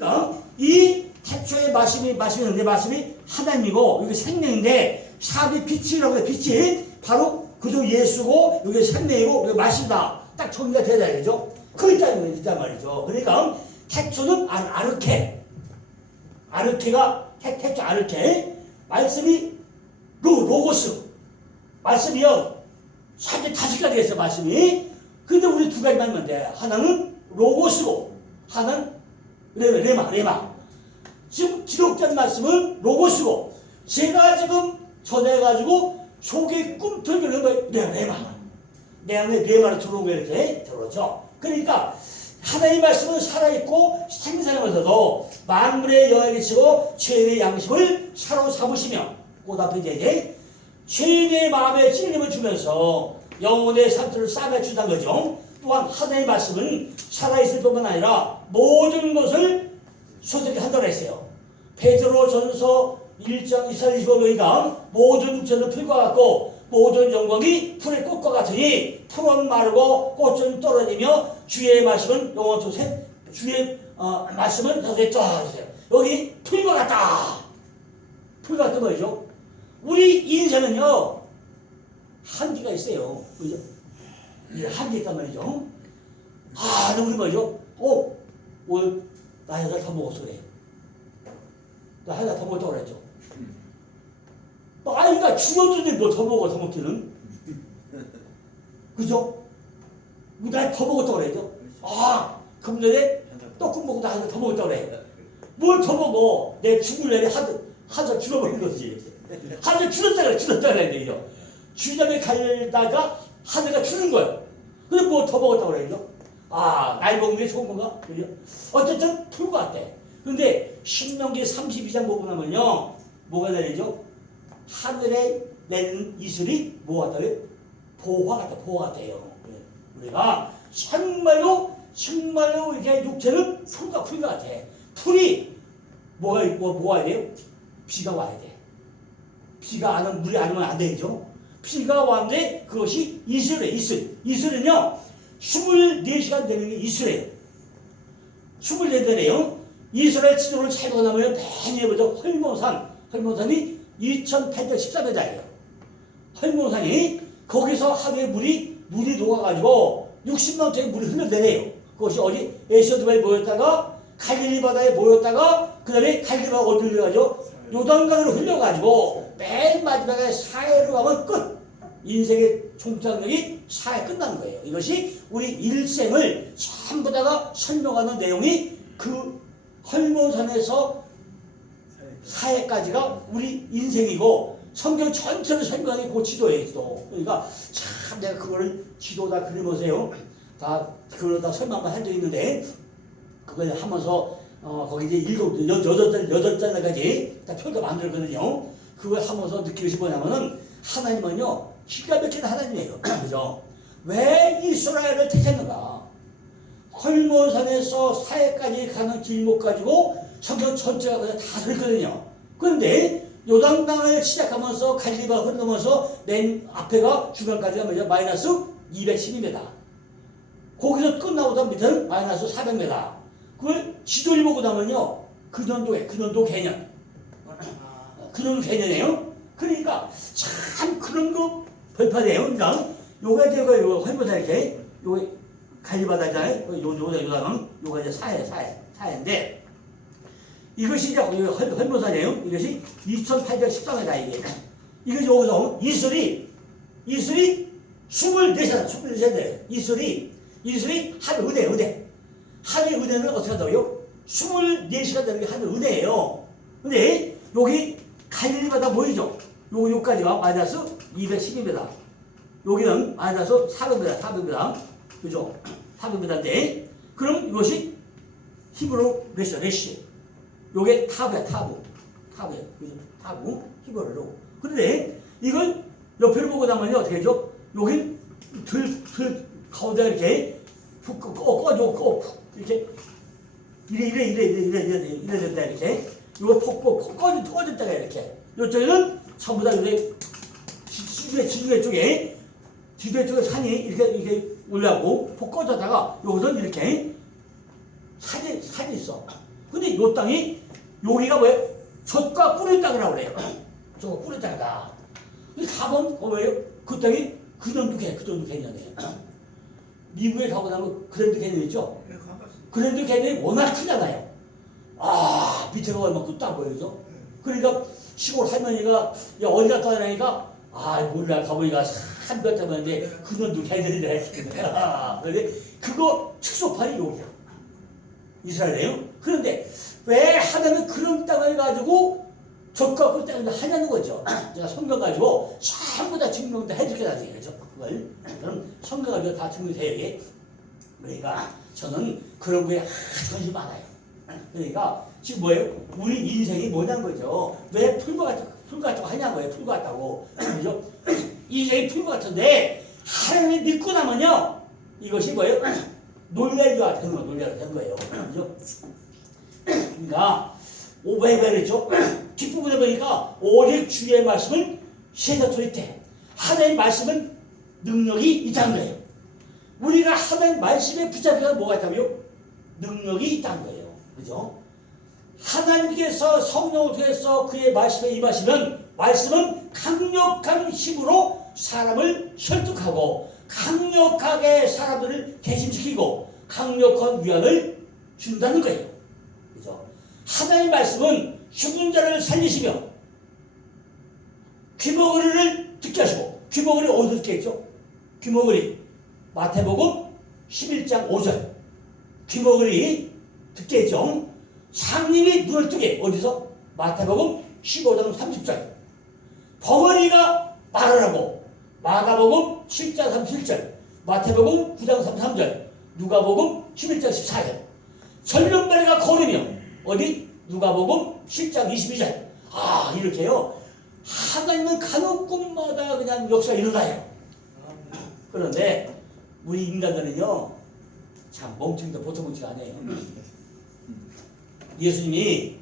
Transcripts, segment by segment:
그러니까 이 태초의 말씀이 하나님이고 이게 생명인데 삽이 빛이라고 해. 빛이 바로 그저 예수고 이게 생명이고 이게 말씀이다. 딱 정리가 돼야 되죠. 그 있단 말이죠. 그러니까 태초는 아르케가 태초 아르케 말씀이 로고스 말씀이요. 사실 5가지가 있어요. 말씀이. 근데 우리 2가지만 하면 돼. 하나는 로고스고 하나는 레마. 지금 기록된 말씀은 로고스고 제가 지금 전해가지고 속에 꿈틀거리는 거예요. 레마. 내 안에 레마로 들어온 거 이렇게 들어오죠. 그러니까 하나님 말씀은 살아있고 생생하면서도 만물의 영에 미치고 죄인의 양심을 사로 삼으시며 그 앞에 이제 죄인의 마음에 찔림을 주면서 영혼의 상처를 싸매준다는 거죠. 또한 하나님의 말씀은 살아있을 뿐만 아니라 모든 것을 소속히 한다고 했어요. 베드로전서 1장 24-25절이니까 모든 육체는 풀과 같고 모든 영광이 풀의 꽃과 같으니 풀은 마르고 꽃은 떨어지며 주의 말씀은 영원토록 주의 말씀은 서서히 떠하세요. 여기 풀과 같다. 풀 같은 거죠. 우리 인생은요 한계가 있어요. 그죠? 한계 있단 말이죠. 우리 뭐죠? 오늘 나 하나 더 먹었어 그래. 나 하나 더 먹었다고 그랬죠. 아이가 죽었는데 뭐 더 먹어 더 먹기는. 그죠? 나 더 먹었다고 그랬죠. 금년에 떡국 먹고 나 하나 더 먹었다고 그래. 뭘 더 먹어? 내 죽을 날에 하자 죽어버린 거지. 하늘 줄었다 그래야 되죠. 주점에 갈다가 하늘가 주는 거예요. 근데 뭐 더 먹었다고 그래요? 나이 먹는 게 좋은 건가? 그죠? 어쨌든 풀 것 같아. 근데 신명기 32장 보고 나면요 뭐가 내리죠? 하늘에 내는 이슬이 뭐 같아요? 보화 같아요. 우리가 정말로 이렇게 육체는 풀과 같아. 풀이 뭐가 있고 뭐가 돼요? 비가 와야 돼. 비가 안 오면 물이 안 오면 안 되죠. 비가 왔는데 그것이 이슬이에요. 이슬은요 24시간 되는 게 이슬이에요. 24시간이에요. 이스라엘 지도를 잘 보면 맨 위에 보죠. 헐몬산이 2814m예요. 헐몬산이 거기서 하루에 물이 녹아가지고 60만 톤의 물이 흘러내려요. 그것이 어디 에스더바에 모였다가 갈릴리 바다에 모였다가 그 다음에 갈릴리 바다가 어디로 흘러가죠? 요단강으로 흘려가지고 맨 마지막에 사해로 가면 끝. 인생의 종착역이 사해 끝나는 거예요. 이것이 우리 일생을 전부 다가 설명하는 내용이 그 헐몬산에서 사해까지가 우리 인생이고 성경 전체를 설명하는 그 지도예요. 지도. 그러니까 참 내가 그거를 지도다 그려보세요. 그걸 다 설명만 한 적이 있는데 그걸 하면서 거기 이제 8장까지 다 표가 만들거든요. 그걸 하면서 느끼고 싶으냐면은 하나님은요 기가 막힌 하나님이에요. 그죠? 왜 이스라엘을 택했는가? 헐몬산에서 사해까지 가는 길목 가지고 성경 전체가 그냥 다 들거든요. 그런데 요단강을 시작하면서 갈릴리가 흐르면서 맨 앞에가 중간까지가 뭐죠? 마이너스 212m. 거기서 끝나고다 밑에는 마이너스 400m. 그걸 지도를 보고 나면요 근원도 개념. 근원도 개념이에요. 그러니까 참 그런 거 벌판이에요. 그러니까 요거 헐몬산 이렇게 요거 갈리바다잖아요. 요가 이제 사해인데 이것이 이제 헐몬산이에요. 이것이 2814m 이게. 이것이 여기서 이슬이 24시간 이슬이 한 의대. 하늘의 은혜는 어떻게 한다고요? 24시간 되는 게 하늘 은혜예요. 근데 여기 갈릴리 바다 보이죠? 요까지가 마이너스 212m. 여기는 마이너스 400m. 그죠? 400m인데 그럼 이것이 히브리로 레시. 요게 타브야. 그죠? 타브 히브리로. 그런데 이걸 옆에를 보고 나면요 어떻게 되죠? 여긴 들 가운데 이렇게 꺼져 이렇게 이래 된다 이렇게. 이거 꺼졌다가 이렇게. 이쪽에는 전부 다 이렇게 지du의 쪽에 산이 이렇게 올라오고 폭 꺼졌다가 여기서는 이렇게 산이 있어. 근데 요 땅이 여기가 뭐예요? 젖과 꿀의 땅이라고 그래요. 저 꿀의 땅이다. 근데 가보면 뭐예요? 그 땅이 그랜드 캐니언이에요. 미국에 가고 나면 그랜드 캐니언 있죠? 네, 가봤습니다. 그랜드 캐니언이 워낙 크잖아요. 아, 밑에가 얼마큼 딱 보여죠? 그러니까 시골 할머니가 야, 어디 갔다 오냐니까 아, 몰라. 가보니까 한몇 타봤는데 그놈도 걔들이래. 그런데 그거 축소판이 여기야. 이스라엘이에요. 그런데 왜 하나는 그런 땅을 가지고 젖과 꿀 땅을 하냐는 거죠. 제가 성경 가지고 전부 다 증명도 해줄게 나중에. 그죠? 그걸. 그럼 성경 가지고 다 증명해요. 이게. 그러니까 저는 그런 거에 아주 관심이 많아요. 그러니까 지금 뭐예요? 우리 인생이 뭐냐는 거죠. 왜 풀과 같다고 하냐는 거예요. 풀과 같다고. 그죠? 인생이 풀과 같은데 하나님을 믿고 나면요. 이것이 뭐예요? 놀래가 되는 거, 놀래가 되는 거예요. 그죠? 그러니까 왜 그랬죠? 뒷부분에 보니까 오직 주의 말씀은 쉐더토리 때 하나님의 말씀은 능력이 있다는 거예요. 우리가 하나님의 말씀에 붙잡혀서 뭐가 있다고요? 능력이 있다는 거예요. 그죠? 하나님께서 성령을 통해서 그의 말씀에 임하시면 말씀은 강력한 힘으로 사람을 설득하고 강력하게 사람들을 개심시키고 강력한 위안을 준다는 거예요. 그죠? 하나님의 말씀은 죽은 자를 살리시며 귀머거리를 듣게 하시고 귀머거리 어디서 듣게 했죠? 귀머거리 마태복음 11장 5절 귀머거리 듣게 했죠? 상님이 눈을 뜨게 어디서? 마태복음 15장 30절 벙어리가 말을 하고 마가복음 7장 37절 마태복음 9장 33절 누가복음 11장 14절 절름발이가 걸으며 어디? 누가복음 10장 22절 아 이렇게요 하나님은 간혹 곳마다 그냥 역사가 일어나요. 그런데 우리 인간들은요 참 멍청이도 보통 멍청이 아니에요. 예수님이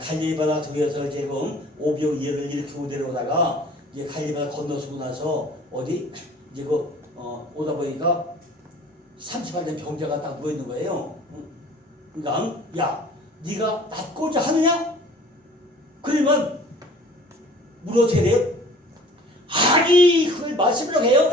갈릴리 바다 저기에서 지금 오병 이어를 일으키고 내려오다가 이제 갈릴리 바다 건너서고 나서 어디 이제 오다 보니까 38년 병자가 딱 누워 있는 거예요. 그러니까 야 네가 낫고자 하느냐? 그러면 우리 어떻게 돼요? 아니 그걸 말씀이라고 해요?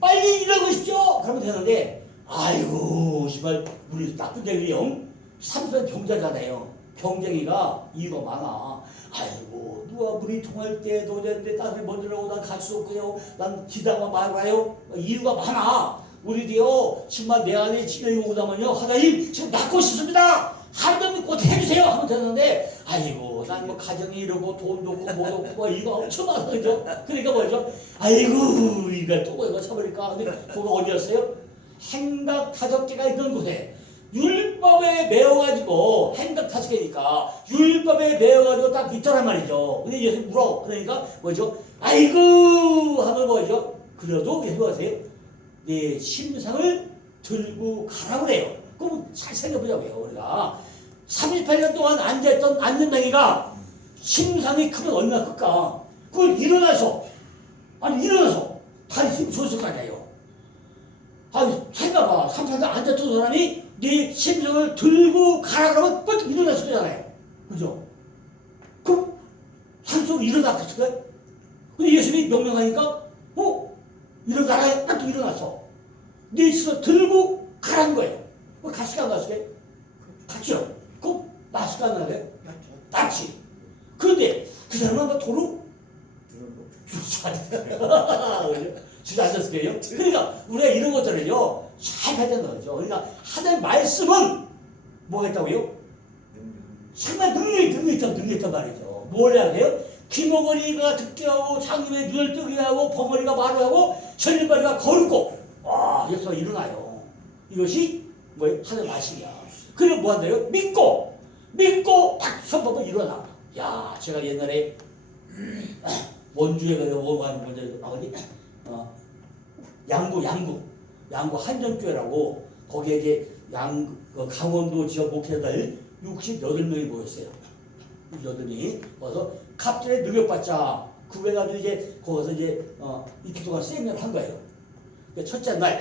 빨리 일하고 싶죠? 그러면 되는데 아이고 씨발 우리 나쁜 얘기요. 30년 병자잖아요. 병쟁이가 이유가 많아. 아이고 누가 물이 통할 때 도저히 딸을 먼저라고 난 갈 수 없고요. 난 기다만 말아요. 이유가 많아. 우리도요 정말 내 안에 진영이 오고 나면요 하나님 지금 낳고 싶습니다. 하나님 믿고 해주세요 하면 되는데 아이고 난 뭐 가정이 이러고 돈도 없고 뭐도 없고 뭐 이거 엄청 많아 그죠? 그러니까 뭐죠? 아이고 이거 또 이거 쳐버릴까? 근데 그거 어디였어요? 행각 5개가 있는 곳에 율법에 매어가지고 행각 5개니까 율법에 매어가지고 딱 있더란 말이죠. 근데 예수 물어. 그러니까 뭐죠? 아이고 하면 뭐죠? 그래도 해보세요. 네 심상을 들고 가라고 그래요. 그럼 잘 생각해보자고요. 우리가 38년 동안 앉았던 안전뱅이가 심상이 크면 얼마나 클까? 그걸 일어나서 다리 힘 줬을 거 아니에요. 아니 생각봐. 38년 앉았던 사람이 네 심상을 들고 가라 그러면 뻗 일어났을 거잖아요. 그죠? 그럼 산속으로 일어났겠을 거예요? 근데 예수님이 명령하니까 일어나라 딱 일어나서 네 스스로 들고 가라는 거예요. 뭐 갔을까 안 갔을까? 갔죠. 그럼 났을까 안 나게? 났지. 그런데 그 사람은 뭐 도로 주지 않았어요. 주지 않았을 거예요. 그러니까 우리가 이런 것들을요 잘 해야 되는 거죠. 그러니까 하나님의 말씀은 뭐가 있다고요? 정말 능력이 있단 말이죠. 뭘 해야 돼요? 귀머거리가 듣게 하고 장님의 눈을 뜨게 하고 벙어리가 말을 하고 전림발이가 걸고 여기서 일어나요. 이것이 뭐예요? 하나님의 말씀이야. 그리고 뭐 한다요? 믿고 딱 선포하면 일어나. 야 제가 옛날에 원주에 가서 뭐하는 건데 어디? 양구 한전교회라고 거기에 이제 강원도 지역 목회자들 68명이 모였어요. 68명이 와서 갑자기 능력받자 그래가지고 이제 거기서 이제 이틀 동안 세미나를 한 거예요. 첫째 날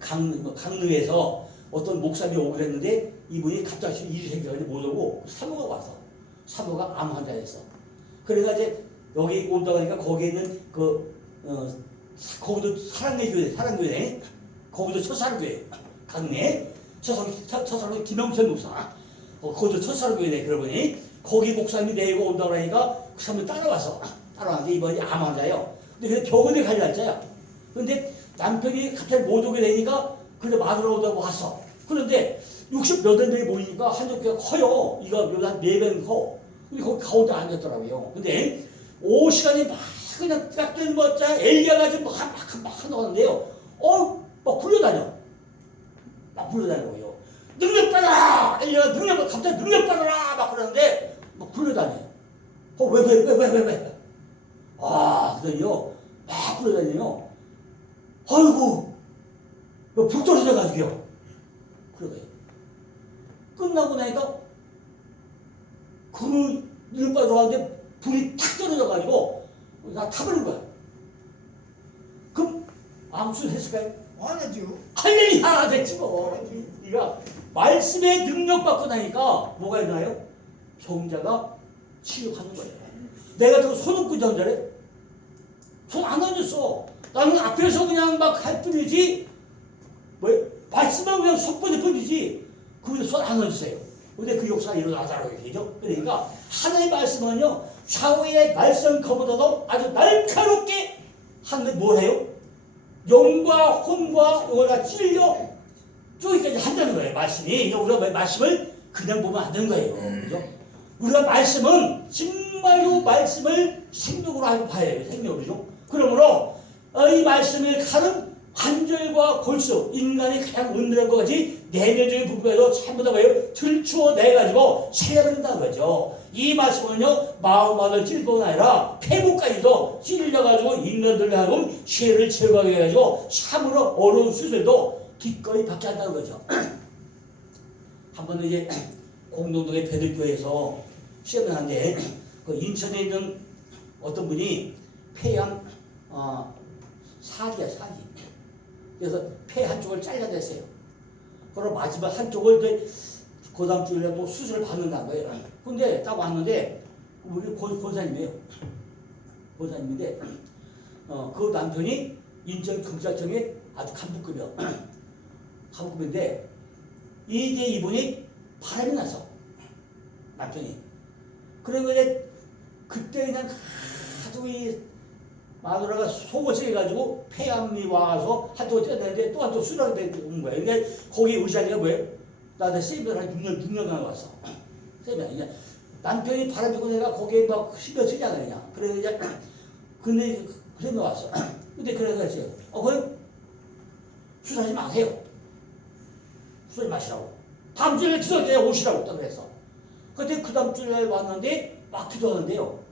강릉에서 어떤 목사님이 오고 그랬는데 이분이 갑자기 일이 생겨가지고 못 오고 사모가 와서 사모가 암 환자였어. 그래가 이제 여기 온다고 하니까 거기에 있는 거기도 사랑교회 거기도 첫사랑교회 강내 첫사랑 김영철 목사 거기도 첫사랑교회네. 그러더니 거기 목사님이 내고 온다고 하니까 그 사람이 따라왔는데 이번이 암 환자예요. 근데 병원에 갈 날짜야. 근데 남편이 갑자기 못 오게 되니까 그래 마누라 오다고 왔어. 그런데 60몇 명이 모이니까 한쪽교회가 커요. 이거 한 4배 커. 근데 거기 가운데 앉았더라고요. 근데 오 시간이 막 그냥 깍들 멋자 엘리야가지고 막 나가는데요. 막 굴러다녀. 막 굴러다니고요. 능력 받아라! 엘리야가 갑자기 능력 받아라! 막 그러는데 막 굴러다녀. 왜? 그러더니요. 막 굴러다니요. 아이고, 불 떨어져가지고요. 그러고요. 끝나고 나니까 그 능력 받으러 가는데 불이 탁 떨어져가지고 나 타버린 거야. 그럼 무슨 했을까요? 안 해도요. 할렐루야 됐지 뭐. 네가 말씀의 능력 받고 나니까 뭐가 일어나요? 병자가 치유하는 거예요. 내가 또 손 얹고 전자래? 손 안 얹었어. 나는 앞에서 그냥 막 할 뿐이지. 말씀만 그냥 속버릴 뿐이지. 그분이 손 안 얹었어요. 근데 그 역사가 일어나더라고요. 그죠? 그러니까 하나님의 말씀은요. 샤오의 말썽거보다도 아주 날카롭게 하는데 뭘 해요? 영과 혼과 이거가 찔려 쪼기까지 한다는 거예요. 말씀이. 우리가 말씀을 그냥 보면 안 되는 거예요. 그죠? 우리가 말씀은 정말로 말씀을 생명으로 알고 봐야 해요. 생명으로죠. 그러므로 이 말씀을 가는 관절과 골수, 인간이 가장 은밀한 것까지 내면적인 부분에서 전부 다 뭐예요? 들추어내가지고 세버린다는 거죠. 이 말씀은요, 마음만을 찔 뿐 아니라 폐부까지도 찔려가지고 인간들을 하여금 죄를 제거하게 해가지고 참으로 어려운 수술도 기꺼이 받게 한다는 거죠. 한 번은 이제 공동동의 배들교회에서 시험을 하는데 그 인천에 있는 어떤 분이 폐암 사기야. 그래서 폐 한쪽을 잘라냈어요. 그럼 마지막 한쪽을 그 다음 주에 뭐 수술을 받는다는 거예요. 근데 딱 왔는데 우리 권사님이에요. 권사님인데 그 남편이 인천경찰청에 아주 간부급이요. 간부급인데 이제 이분이 바람이 나서 남편이 그리고 이제 그때 그냥 하도 이 마누라가 속옷을 해가지고 폐암이 와서 한쪽을 떼내는데 또 한쪽 수술하게 온 거예요. 그러니까 거기 의사가 뭐예요? 나한테 세미나를 한 6년간 왔어. 세미나. 이제 남편이 바람 피고 내가 거기에 막 신경 쓰잖아요. 그냥. 그래서 이제 근데 그 세미나 왔어. 근데 그래서 했어요. 그럼 수술하지 마세요. 수술하지 마시라고. 다음 주에 기도할 오시라고 딱 그랬어. 그때 그 다음 주에 왔는데 막 기도하는데요.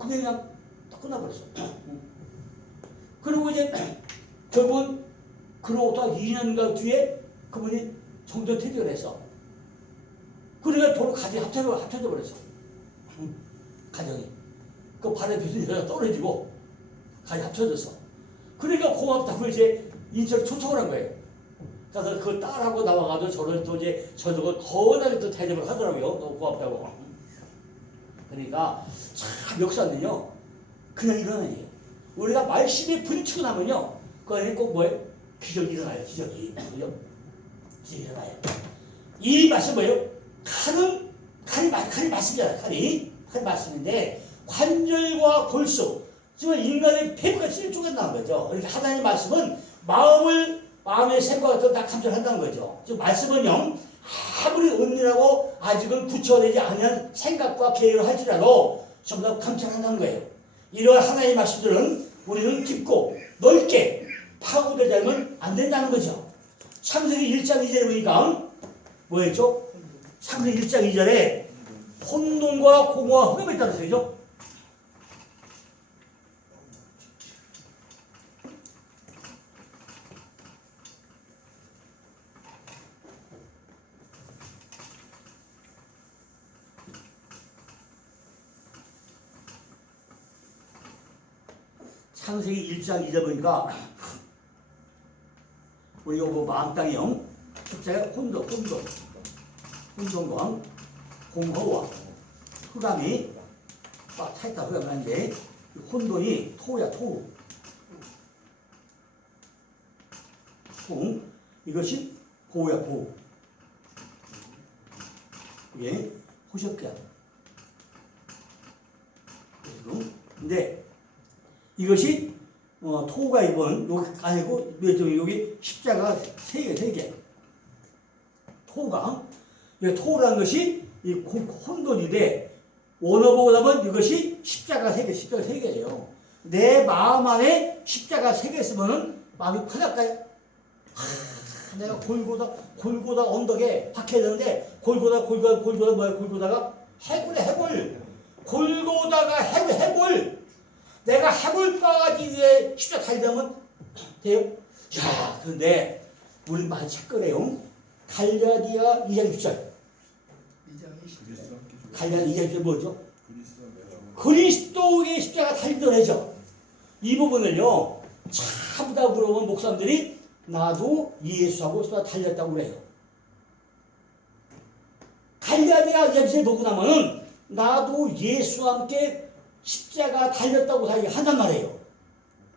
그게 그냥 다 끝나버렸어. 그리고 이제 결국은 그로부터 2년간 뒤에 그분이 정전 퇴직을 했어. 그러니까 도로 가지 합쳐져 버렸어. 가정이. 그 발에 비순 여자가 떨어지고 가지 합쳐졌어. 그러니까 고맙다고 이제 인천을 초청을 한 거예요. 그래서 그 딸하고 나와가지고 저를 또 이제 저쪽을 거원하게 또 대접을 하더라고요. 너무 고맙다고. 그러니까 참 역사는요. 그냥 일어나는 얘기예요. 우리가 말씀에 부딪히고 나면요. 그 안에 꼭 뭐예요? 기적이 일어나요. 기적이. 그죠? 기적이 일어나요. 이 말씀 뭐예요? 칼이 말씀이잖아요. 칼이 말씀인데 관절과 골수 정말 인간의 폐부가 찔쭉한다는 거죠. 그러니까 하나님의 말씀은 마음의 생각과 같은 다 감찰한다는 거죠. 즉 말씀은요. 아무리 은밀하고 아직은 구체화되지 않은 생각과 계획을 할지라도 전부 다 감찰한다는 거예요. 이러한 하나님의 말씀들은 우리는 깊고 넓게 파고들지 않으면 안 된다는 거죠. 창세기 1장 2절에 보니까 뭐였죠? 창세기 1장 2절에 혼돈과 공허와 흑암이 있다는 소리죠. 창세기 1장 2절 보니까 우리가 뭐 마음 땅이요. 숫자가 혼돈. 혼돈과 공허와 흑암이 막 타있다 흑암이 하는데 혼돈이 토우야 토우. 이것이 보호야 보호. 이게 호셔크야. 근데 이것이 토우가 이번 여기 아니고 여기 십자가 세 개. 토우가 토우라는 것이 이 혼돈인데 원어보고 나면 이것이 십자가 세 개예요. 내 마음 안에 십자가 세 개 있으면은 마음이 편할까요? 내가 골고다 언덕에 박혀야 되는데 골고다가 뭐야? 골고다가 해골. 골고다가 해골. 내가 해골 바가지 위에 십자가 달리면 돼요? 자, 그런데 우리 많이 책거래요. 갈라디아 2장 6절. 갈라디아 2장 6절 뭐죠? 그리스도의 십자가 달리더래죠. 이 부분을요, 참다 물어본 목사님들이 나도 예수하고 십자가 달렸다고 그래요. 갈라디아 2장 6절 보고 나면은 나도 예수와 함께 십자가 달렸다고 한단 말이에요.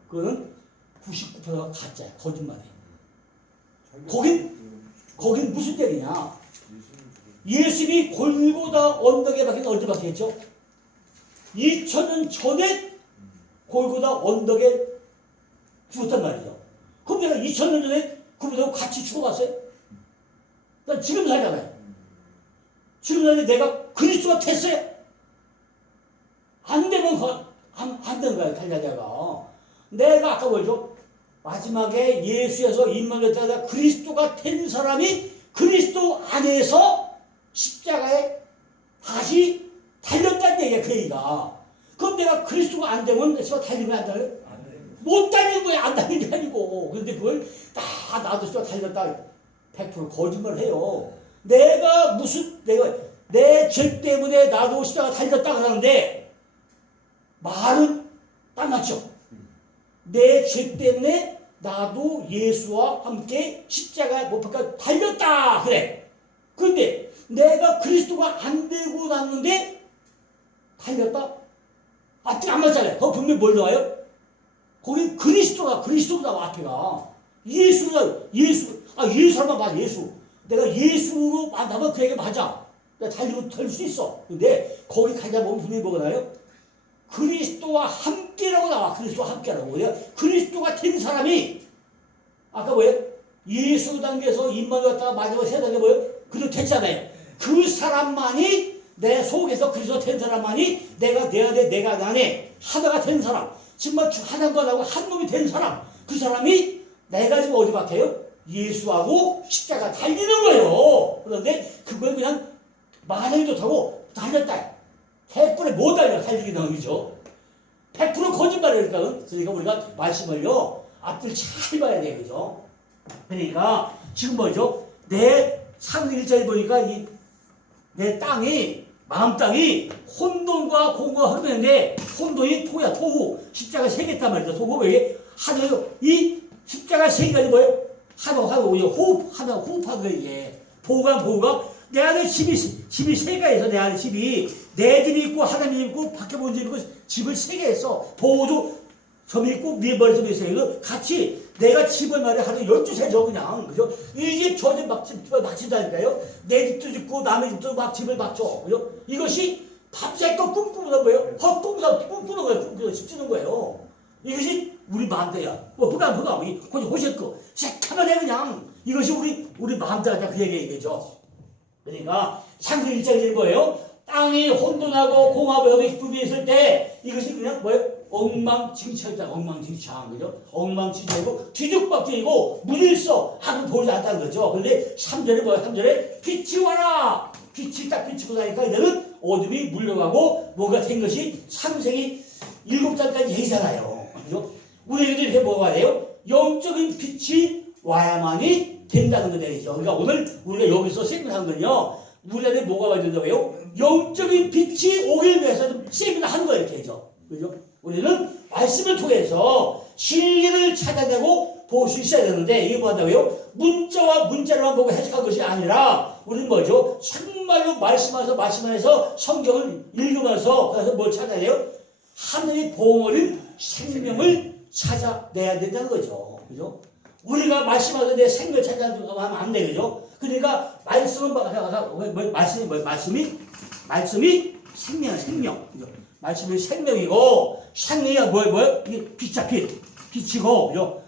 그거는 99%가 가짜야. 거짓말이에요. 거긴 무슨 때리냐? 예수님이 골고다 언덕에 박힌 언제 박혔죠? 2000년 전에 골고다 언덕에 죽었단 말이죠. 그럼 내가 2000년 전에 그분하고 같이 죽어봤어요? 난 지금 살잖아요. 지금 살는데 내가 그리스도가 됐어요? 안 되는 거야, 갈라디아가. 내가 아까 뭐죠? 마지막에 예수에서 임마누엘 그리스도가 된 사람이 그리스도 안에서 십자가에 다시 달렸다는 얘기야, 그 얘기가. 그럼 내가 그리스도가 안 되면 십자가 달리면 안 달려요? 못 달리는 거야, 안 달리는 게 아니고. 그런데 그걸 나도 십자가 달렸다. 100% 거짓말을 해요. 내 죄 때문에 나도 십자가 달렸다 그러는데, 말은 딱 맞죠? 내 죄 때문에 나도 예수와 함께 십자가 못 박혀 달렸다 그래. 그런데 내가 그리스도가 안 되고 났는데 달렸다? 안 맞잖아요. 거기 분명히 뭘 나와요? 거기 그리스도가 나와 앞에가. 예수라면 맞아. 예수. 내가 예수로 만나면 그 얘기 맞아. 내가 달릴 수 있어. 근데 거기 가자 보면 분명히 뭐가 나와요? 그리스도와 함께라고 나와. 그리스도와 함께라고. 그리스도가 된 사람이 아까 뭐예요? 예수 단계에서 임마누엘 갔다가 마지막 세 단계 뭐예요? 그리스도 됐잖아요. 그 사람만이 내 속에서 그리스도 된 사람만이 내가 내가 안에 하나가 된 사람. 정말 하나가 나고 한 몸이 된 사람. 그 사람이 내가 지금 어디 박혀요? 예수하고 십자가 달리는 거예요. 그런데 그걸 그냥 만행도 타고 달렸다. 100% 못 달리게 되는 거죠. 100% 거짓말이니까. 그러니까 우리가 말씀을요, 앞들 잘 봐야 돼요. 그죠? 그러니까, 지금 뭐죠? 내 창세기 1장에 보니까 내 땅이, 마음 땅이 혼돈과 공허가 흐르는데, 혼돈이 토야, 토후. 십자가 세 개 있단 말이죠. 토후. 왜? 이 십자가 세 개가 뭐예요? 하나 호흡하는 거예요, 이게. 보호가. 내 안에 집이 세 개에서 내 안에 집이 내 집이 있고 하나님 있고 밖에 본 집 있고 집을 세 개 했어. 보호도 섬이 있고 위에 머리섬이 있어요. 이거 같이 내가 집을 말해 하루 12세죠 그냥. 그죠? 이 집 저 집 막 친다니까요. 내 집도 짓고 남의 집도 막 집을 맞춰. 그죠? 이것이 밤새껏 꿈꾸는 거예요. 헛꿈사 꿈꾸는 거예요. 꿈꾸는 집 짓는 거예요. 이것이 우리 마음대야. 흑암 거기 호실거 새카만 해 그냥. 이것이 우리 마음대야. 그 얘기죠. 그러니까 창세기 1장이 뭐예요? 땅이 혼돈하고 공허하고 여기 기쁨이 있을 때 이것이 그냥 뭐예요? 엉망진창이다. 엉망진창. 그죠? 엉망진창이고 뒤죽박죽이고 물일서 하고 보이지 않다는 거죠. 그런데 3절에 뭐예요? 3절에 빛이 와라. 빛이 딱 비치고 나니까 이제는 어둠이 물러가고 뭐가 된 것이 창세기 7장까지 얘기잖아요. 그죠? 우리에게도 이렇게 뭐가 돼요? 영적인 빛이 와야만이 된다는 거죠. 그러니까 오늘 우리가 여기서 세미나한 건요. 우리한테 뭐가 와야 된다고요? 영적인 빛이 오길 위해서 세미나 하는 거예요. 이렇게 해서. 그죠? 우리는 말씀을 통해서 진리를 찾아내고 볼 수 있어야 되는데 이게 뭐한다고요? 문자와 문자로만 보고 해석한 것이 아니라 우리는 뭐죠? 정말로 말씀 안에서 성경을 읽으면서 그래서 뭘 찾아야 돼요? 하늘이 보호를 생명을 찾아내야 된다는 거죠. 그죠? 우리가 말씀하고 내 생명을 찾아내려고 하면 안 되죠. 그러니까 말씀은 말씀이 생명. 그죠? 말씀이 생명이고 생명이 뭐예요? 이게 빛이야, 빛이고, 그죠?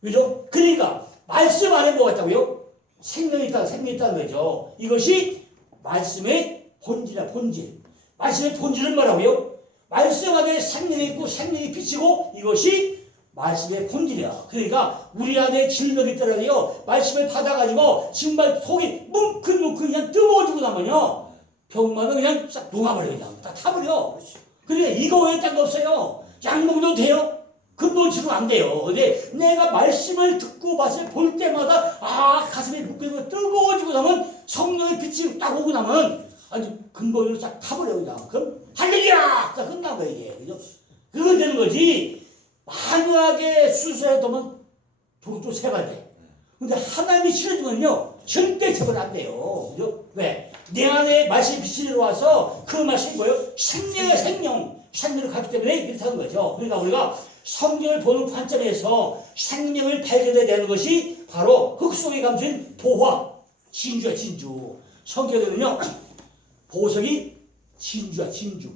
그죠? 그러니까 말씀 안에 뭐가 있다고요? 생명이 있다는 거죠. 이것이 말씀의 본질이야, 본질. 말씀의 본질은 뭐라고요? 말씀 안에 생명이 있고 생명이 빛이고 이것이 말씀의 본질이야. 그러니까 우리 안에 질병이 있더라도요. 말씀을 받아가지고 정말 속이 뭉클뭉클 그냥 뜨거워지고 나면요. 병만은 그냥 싹 녹아버려 그냥 다 타버려. 그러니까 이거 외에 딴 거 없어요. 약 먹어도 돼요? 근본 치료 안 돼요. 근데 내가 말씀을 듣고 말씀을 볼 때마다 가슴이 뭉클고 뜨거워지고 나면 성령의 빛이 딱 오고 나면 아주 근본으로 싹 타버려 그냥. 그럼 할렐루야! 딱 끝난 거야 이게. 그죠? 그거 되는 거지. 만약에 수술해도면 또 세발 돼. 근데 하나님이 싫어지면요 절대 세발 안 돼요. 그죠? 왜? 내 안에 말씀이 빛이 들어와서 그 말씀이 뭐예요? 생명의 생명을 갖기 때문에 이렇게 하는 거죠. 그러니까 우리가 성경을 보는 관점에서 생명을 발견해야 되는 것이 바로 흙 속에 감춘 보화, 진주야, 진주. 성경에는요, 보석이 진주야, 진주.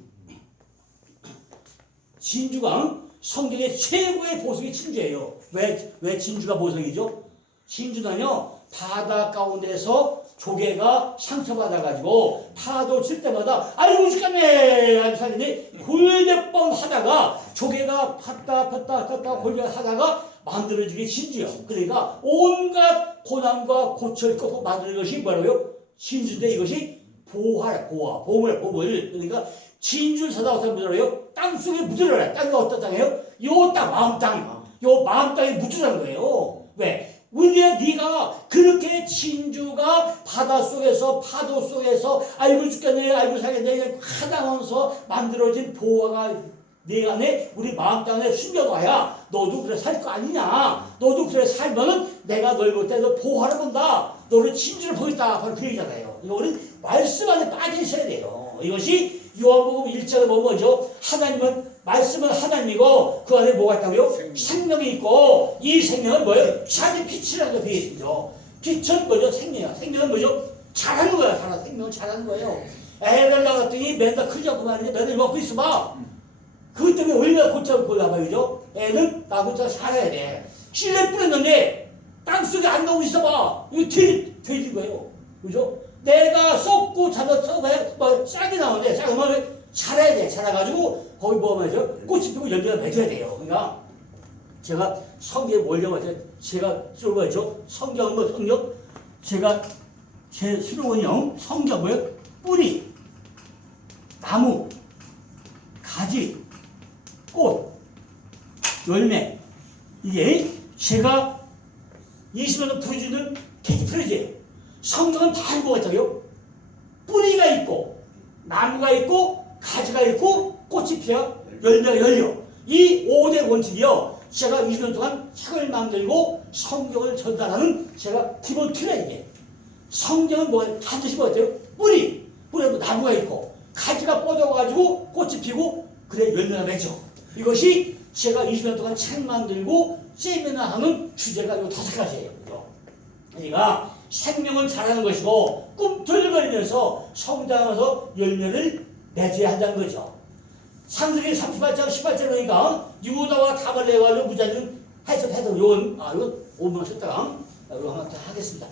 진주가 성경의 최고의 보석이 진주예요. 왜 진주가 보석이죠? 진주는요, 바다 가운데서 조개가 상처받아가지고 파도 칠 때마다 아이고 죽겠네 하는 사람이 굴몇 번 하다가 조개가 팠다 하다가 만들어지게 진주요. 그러니까 온갖 고난과 고초를 꺾고 만드는 것이 뭐라고요? 진주인데 이것이 보물. 그러니까 진주 사다 어떤 분들이요? 땅속에 묻으려라. 땅이 어떤 땅이에요? 요 땅, 마음 땅에 묻으라는 거예요. 왜? 네가 그렇게 진주가 바닷속에서 파도 속에서 아이고 죽겠네 아이고 살겠네 하다면서 만들어진 보화가 내 안에 우리 마음 땅에 숨겨놔야 너도 그래 살 거 아니냐. 너도 그래 살면은 내가 널 볼 때 너 보화를 본다. 너를 진주를 보겠다. 바로 그 얘기잖아요. 이거 우리 말씀 안에 빠져 있어야 돼요. 이것이 요한복음 1장에 보면 뭐죠? 말씀은 하나님이고 그 안에 뭐가 있다고요? 생명이 있고 이 생명은 뭐예요? 자기 빛이라는 거 되어 있죠. 빛은 뭐죠? 생명이야. 생명은 뭐죠? 잘하는 거야. 생명은 잘하는 거예요. 애들 나갔더니 맨날 크지 않고 말이지 맨날 먹고 있어봐. 그것 때문에 얼마나 곧잘 골라봐. 그죠? 애는 나고자 살아야 돼. 씨를 뿌렸는데 땅속에 안 나오고 있어봐. 이거 돼진 거예요. 그죠? 내가 썩고 잡아서 싹이 나오는데 싹은 자라야 돼. 자라가지고 거기 뭐 말이죠? 꽃이 피고 열매가 맺어야 돼요. 그러니까 제가 성경에 몰려고 제가 쓰는 거죠. 성경 제가 제 수록은요. 성경 뭐예요? 뿌리, 나무, 가지, 꽃, 열매. 이게 제가 20년 부르짖는 캐치프레이즈예요. 성경은 다 알고 있다고요. 뿌리가 있고 나무가 있고 가지가 있고 꽃이 피어 열매가 열려. 이 5대 원칙이요. 제가 20년 동안 책을 만들고 성경을 전달하는 제가 기본 틀이에요. 이게. 성경은 뭐예요? 반드시 뭐 같아요? 뿌리에 나무가 있고 가지가 뻗어가지고 꽃이 피고 그래 열매가 맺어. 이것이 제가 20년 동안 책 만들고 세미나 하는 주제가 이 5가지예요. 그러니까 생명을 잘하는 것이고 꿈틀거리면서 성장하면서 열매를 맺어야 한다는 거죠. 창세기 38장 18절 보니까 유다와 답을 내가지고 무자는 해석해서 이건 5분 썼다가 이거 한번 더 하겠습니다.